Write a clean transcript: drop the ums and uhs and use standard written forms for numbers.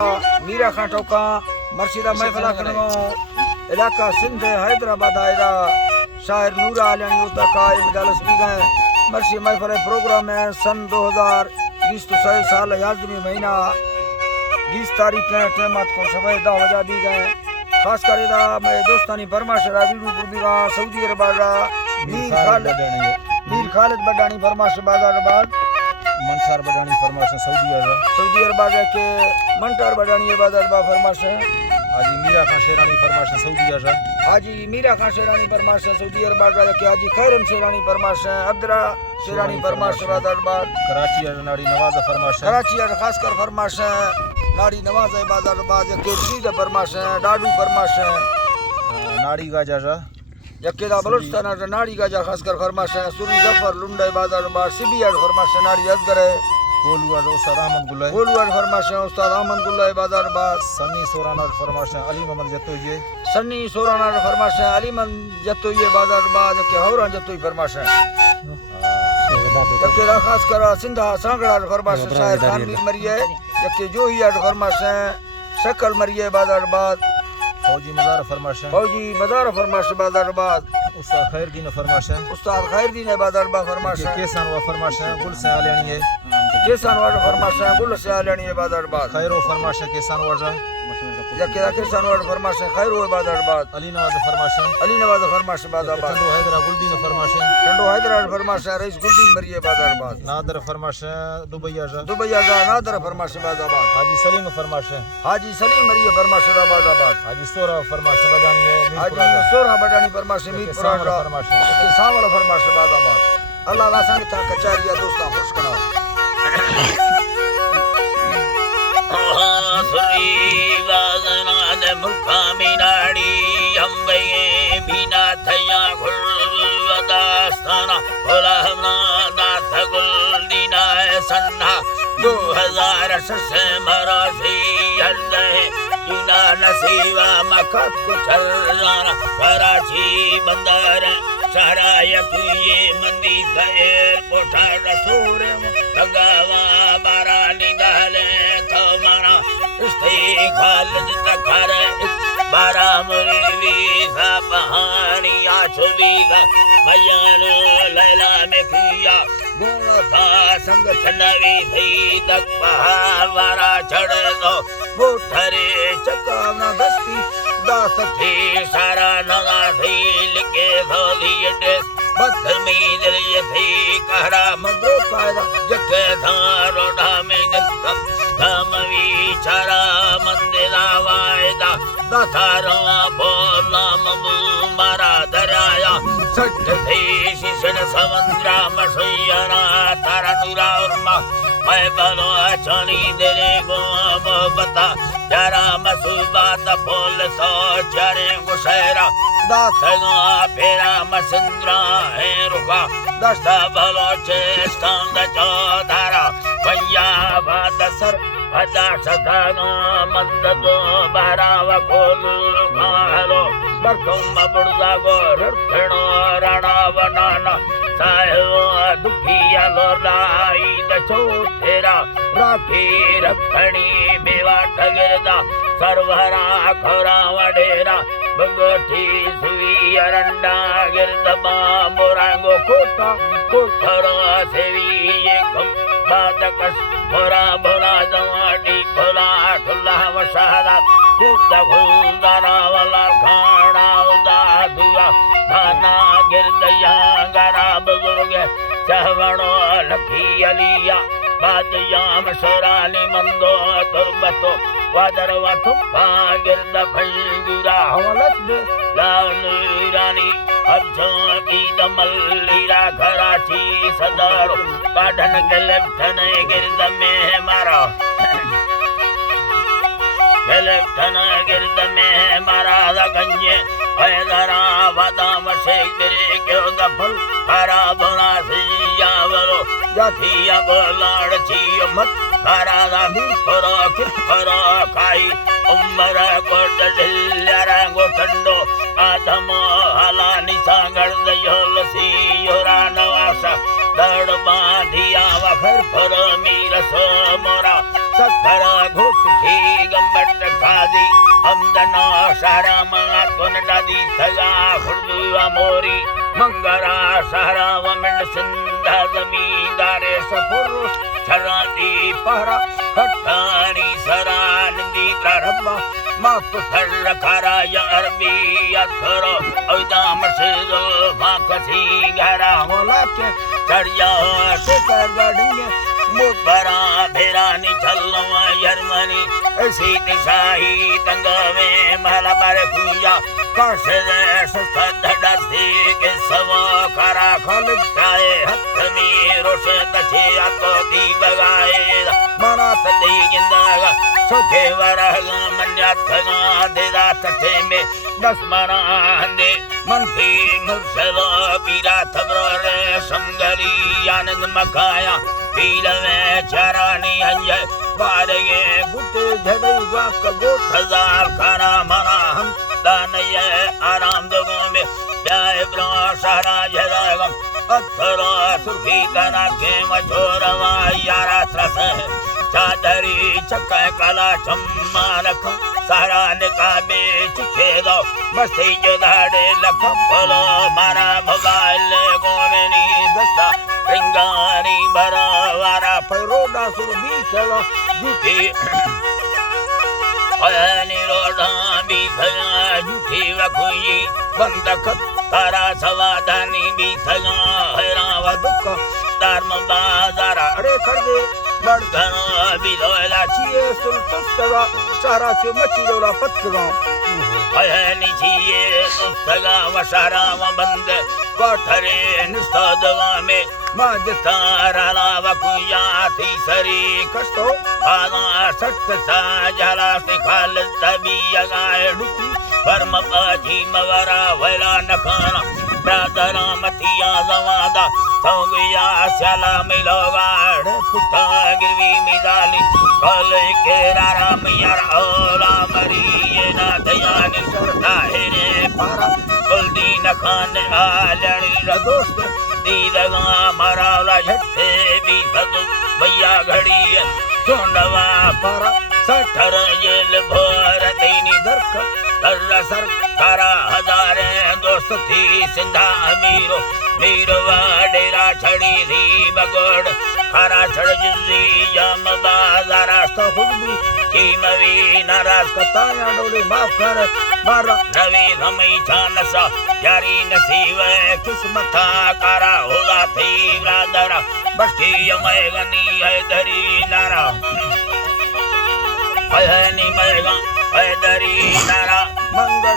मीरा खां टोका मर्शिदा महफिला करणो इलाका सिंध हैदराबाद आयरा शायर नूरा आलियानी उता कायम जालस भी गए मर्शी महफिल प्रोग्राम है सन 2020 तो 100 साल 11वें महीना 20 तारीख के टेमात को सवेर 10 बजे भी गए खास कर इदा मैं दोस्तानी फरमाइश रावीडू कुर्बीगा सऊदी अरब मीर खालिद बडानी फरमाइश बाजार मंसार बडानी फरमाश सऊदी अरब के मंटार बडानी बाजार फरमाइश हाजी मीरा खान शेरानी फरमाश सऊदी हाजी मीरा खान शेरानी फरमाइश सऊदी अरब के हाजी खैरम शेरानी फरमाइश अब्दुल्ला शेरानी फरमाइश बाजार कराची नाड़ी नवाज फरमाश कराची खास कर फरमाइश नाड़ी नवाज बाजार के सीध फरमाइश डाडू फरमाइश नाड़ी गाजा यकेदा बलूचिस्तान नाड़ी गाजा खास कर फरमाइश सुरी जफर लुंडे बाजार सिबिया फरमाइश नाड़ी असगर कोलुआ उस्ताद अहमद गुल्ला कोलुआ फरमाइश उस्ताद अहमद गुल्ला बाजार सनी सोराना फरमाश अली मोहम्मद जतोई सनी सोराना फरमाइश अली मोहम्मद जतोई बाजार के हौरा जतोई फरमाइश यकेदा खास कर सिंधा सांगड़ा फरमाइश शायर खान मीर मरिए यके जोहिया फरमाइश शकल मरिए बाजार फौजी मज़ार फरमाश बाजार उस्ताद खैरदीन फरमाश बाजार फरमाश केसान व फरमाश गुल से आलियानी केसान वाड फरमाश गुल से आलियानी बाजार खैरो फरमाश केसान वाजा यकेदा केसान वाड फरमाश खैरो बाजार अली नवाज फरमाश बाजार टंडो हैदरा गुलदीन फरमाश रईस गुलदीन मरिए बाजार नादर फरमाश दुबैया नादर फरमाश बाजार हाजी सलीम फरमाश मरिए फरमाश बाजार हाजी सोरा फरमाश बडानी हाजी सोरा बडानी फरमाश मीरपुरा फरमाश के सावल फरमाश बाजार अल्लाह ला संग था कचारिया दोस्ता खुश करा मुकामी नाड़ी अंबे मीना थैया गुलदास्ताना गुलामना दात गुलदीना सन्ना 2000 से मरासी हल्दे इना नसीवा मकत कुचलाना कराची बंदर सारा यकीये मंदी खैर पोठा रसूर तगावा बारानी दाले तो माना इस्तेखाल तकर बारा मुरीवी सा बहानी आशुबीगा बयान लैला में किया गुणता संग छनवी थी तक पहाड़ वारा चढ़ दो बुठरे चका न दस्ती दास थी सारा नगा थी लिखे धोली डेस बदमीज लिए थी कहरा मदो कायदा जके धारो ढामे जकम धामवी चारा मंदिरा वायदा दातारवा बोला मबू मारा दराया सट थी शिशन समंद्रा मसुयरा तारा नूरा उर्मा मैं बलो अचानी देरे गो बता जरा मसूबात बोल सो चरे गुशेरा दासगा फेरा मसिंद्रा है रुका दस्ता बलो चेस्तान द चौधारा भैया बादसर भजा सदागा मंद दो बारावा खोल खालो बरकम बुड़दा गो रखणो राणा बनाना सायो दुखिया लोलाई द चौथेरा राखी रखणी बेवा ठगरदा सरवरा खोरा वडेरा बगोठी सुई अरंडा गिरद मोरांगो कोटा कोठरा सेवी एकम बादकस भोरा भोरा जवाटी भोला ठुल्ला वसादा कुर्दा घुलदारा वाला खाना उदा दुआ खाना गिरदया गरा बुजुर्ग सहवणो लखी अलिया बादयाम सरानी मंदो तुरबतो वादर वाथुपा गिरद फंगुरा हवलत लालरानी अर्जो की दमलीरा घराची सदर काढन के लेफ्टन गिरद में मारा लेफ्टन गिरद में मारा गंजे पैदरा बादाम शेख तेरे क्यों दफल हरा भरा सिया बलो जाथिया गोलाड़ छियो मत हरा दामी फरो किफरो खाई उम्र कोट दिल्ला गोठंडो आदम हला निसांगड़ दयोल सियोरा नवासा दड़ बांधिया वखर फर मीर सो मोरा सखरा घुट ठीक दादी हमदनो सारा मंगा तो न दादी थगा खुर्दुआ मोरी मंगरा सारा वमिंड सिंधा जमींदारे सपुरुष छराती पहरा खट्टानी सरा नंदी रब्बा मा पुथर खरा या अरबी अथरो औदा मसदुल फाकसी गहरा होला के चढ़िया से कर गड़िए मुबरा भेरानी चलवा यरमनी ऐसी दिशाही तंगवे महला बारे खुया कासे सदडसी के सवा करा खल जाए हथ में रोश दछे तो दी बगाए मना तदी जिंदगा सोखे वरग मन्याथगा देदा तथे में दस मना दे मंथी मुर्सलो पीरा थबरे समगरी आनंद मखाया पील में चरानी अंजे बारगे गुटे झड़ई वाक गोठ हजार खाना मना हम दानये आराम दगों में जाए ब्रो सहरा जदागम अथरो सुखी तना के मझोरवा यारा त्रस चादरी चक्का कला चम्मा रख सहरा निकाबे चिखे दो मस्ती जुदाड़े लख बोलो मारा मोबाइल गोमेनी दस्ता रिंगानी बरावारा पैरोडा सुरभी चलो झूठी अयनी रोडा भी थया झूठी वखुई बंदखत तारा सवादानी भी थया हैरावा दुख धर्म बाजारा अरे कर दे बड़धना भी लोला चिए सुलतुस्तगा सारा चो मची लोला पत्तगा अयनी चिए सुस्तगा वसारा व बंद कोठरे निस्तदवा में मजतारा वकुया थी सरी कस्तो आना सट सा जला से खाल तबी अगाए डुकी परम पाजी मवरा वैला नखाना ब्रादरा मतिया जवादा सौगया स्याला मिलोगाड़ पुट्टा गिरवी मिदाली कल के राम यार ओला मरी ये ना दयानी सरदा हेरे पारा कुलदी नखान आलनी रदोस्त दीदगा मरावला झट्टे भी सदु भैया घड़ी सोंडवा पारा सठर जेल भोर देनी दरक दर्रा सर तारा हजारे दोस्त थी सिंधा अमीरो मीरवा डेरा छड़ी थी बगोड़ खारा छड़ जिंदी जाम बाजारा तो खुशबू चीमवी नाराज कताया डोले माफ कर मारा नवी धमई छानसा यारी नसीब किस्मता कारा होगा थी ब्रादरा बस्ती मैं गनी है दरी नारा है नी मैं दरी नारा